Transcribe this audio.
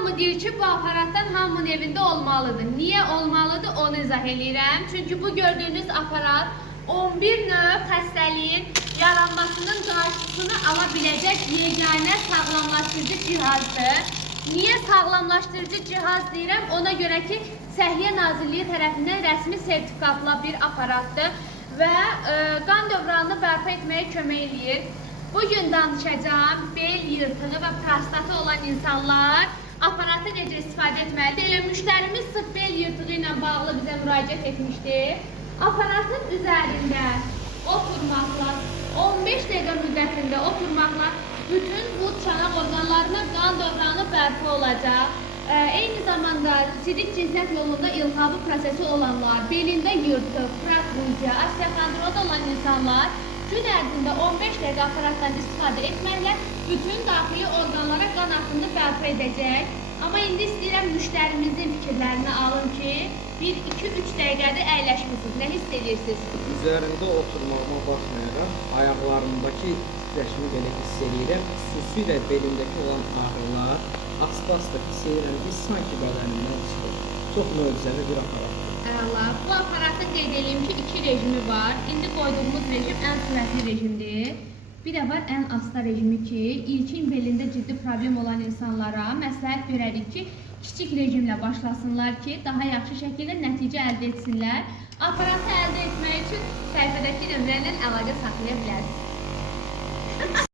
hamı deyir ki, bu aparatdan hamının evində olmalıdır. Niyə olmalıdır, onu izah edirəm. Çünki bu gördüyünüz aparat 11 növ xəstəliyin yaranmasının qarşısını ala biləcək yeganə sağlamlaşdırıcı cihazdır. Niyə sağlamlaşdırıcı cihaz deyirəm? Ona görə ki, Səhiyyə Nazirliyi tərəfindən rəsmi sertifikatlı bir aparatdır və qan dövranını bərpa etməyə kömək eləyir. Bugün danışacağım bel yırtığı və prostatı olan insanlar aparatı necə istifadə etməlidir? Elə müştərimiz sırf bel yırtığı ilə bağlı bizə müraciət etmişdi. Aparatın üzərində oturmaqla, 15 dəqiqə müddətində oturmaqla bütün bu çanaq orqanlarına qan dövranı bərpa olacaq. Eyni zamanda sidik cinsiyət yolunda iltihabı prosesi olanlar, belində yırtıq, protruzya, osteokondroz olan insanlar gün ərzində 15 dəqiqə aparatdan istifadə etməklə bütün daxili orqanlara qan axını bərpa edəcək. Amma indi istəyirəm müştərimizin fikirlərini alın ki, 1-2-3 dəqiqədə əyləşmişsiniz. Nə hiss edirsiniz? Üzərində oturmağıma baxmayaraq, ayaqlarımdakı titreşimi belə hiss edirəm. Xüsusilə belimdəki olan ağrılar, asta-asta hiss edirəm ki, sanki bədənimdən çıxır. Çox möcüzəvi bir aparatdır. Əla. Bu aparatda qeyd edeyim ki, 2 rejimi var. İndi qoyduğumuz rejim ən sürətli rejimdir. Bir də var ən asta rejimi ki, ilkin belində ciddi problem olan insanlara məsləhət görərik ki, kiçik rejimlə başlasınlar ki, daha yaxşı şəkildə nəticə əldə etsinlər. Aparatı əldə etmək üçün səhifədəki nömrə ilə əlaqə saxlaya bilərsiniz.